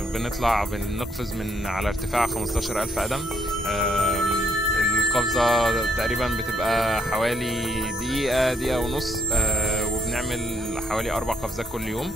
بنطلع بنقفز من على ارتفاع 15,000 قدم. القفزة تقريبا بتبقى حوالي دقيقة ونص، وبنعمل حوالي 4 قفزات كل يوم.